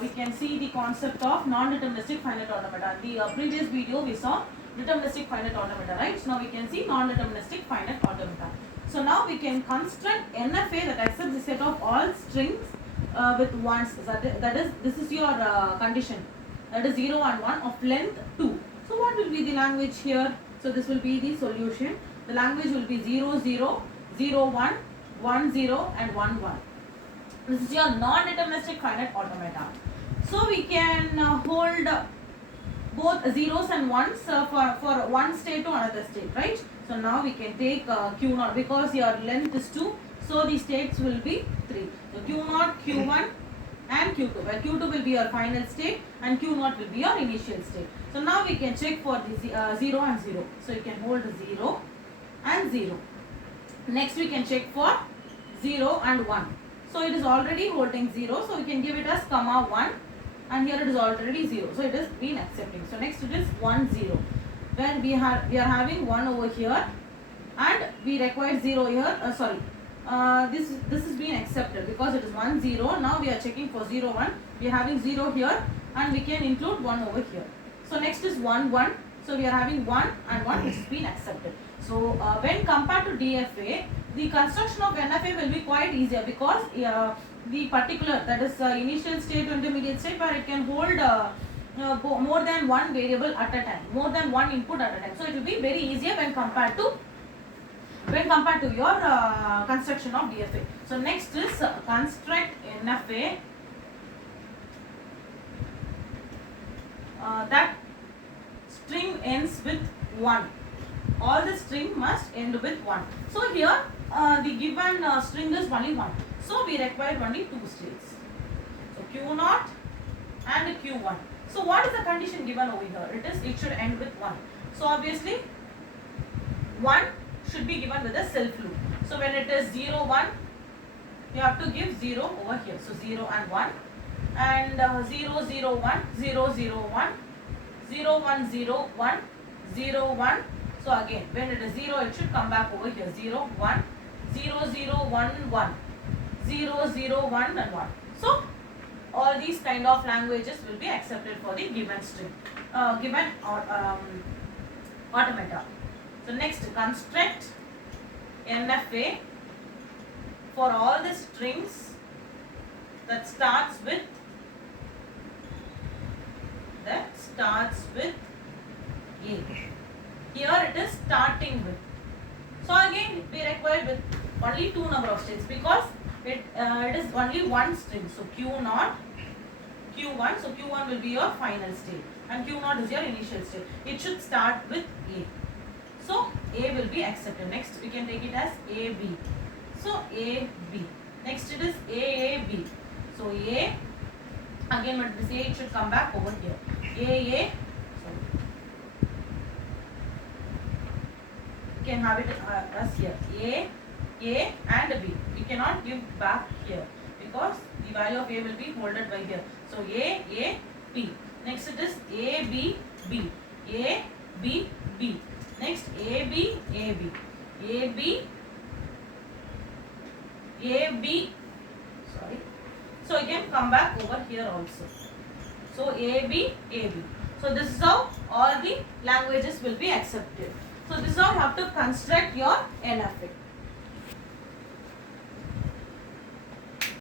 we can see the concept of non-deterministic finite automata. In the previous video we saw deterministic finite automata, right? So now we can see non-deterministic finite automata. So now we can construct NFA that accepts the set of all strings with ones. That is, this is your condition. That is 0 and 1 of length 2. So what will be the language here? So this will be the solution. The language will be 0, 0, 0, 1, 1, 0 and 1, 1. This is your non-deterministic finite automata. So we can hold both zeros and ones for one state to another state, right? So now we can take Q0 because your length is 2. So the states will be 3. So Q0, Q1 and Q2. Where Q2 will be your final state and Q0 will be your initial state. So now we can check for the 0 and 0. So you can hold 0 and 0. Next we can check for 0 and 1. So it is already holding 0. So we can give it as comma 1. And here it is already 0. So it is been accepting. So next it is 1, 0. When we are having 1 over here. And we require 0 here. This is being accepted because it is 1, 0. Now we are checking for 0, 1. We are having 0 here. And we can include 1 over here. So next is 1, 1. So we are having 1 and 1 which has been accepted. So when compared to DFA, the construction of NFA will be quite easier because the particular, that is initial state to intermediate state, where it can hold more than one variable at a time, more than one input at a time. So it will be very easier when compared to your construction of DFA. So next is construct NFA that string ends with 1. All the string must end with 1. So here the given string is only 1. So we require only 2 states. So Q0 and Q1. So what is the condition given over here? It should end with 1. So obviously 1 should be given with a self loop. So when it is 0, 1, you have to give 0 over here. So 0 and 1. And 0, 0, 1, 0, 0, 1, 0, 1, 0, 1, 0, 1. So again, when it is 0, it should come back over here. 0, 1, 0, 0, 1, 1, 0, 0, 1 and 1. So all these kind of languages will be accepted for the given string, automata. So next, construct NFA for all the strings that starts with A. Here it is starting with. So again we require with only 2 number of states because it is only one string. So Q0, Q1. So Q1 will be your final state and Q0 is your initial state. It should start with A. So A will be accepted. Next we can take it as AB. So AB. Next it is AAB. So A, again when it is A, it should come back over here. AA. You can have it as here. A and B. We cannot give back here because the value of A will be holded by here. So A, B. Next it is A, B, B. A, B, B. Next A, B, A, B. A, B, A, B. Sorry. So again come back over here also. So A, B, A, B. So this is how all the languages will be accepted. So this is how you have to construct your NFA.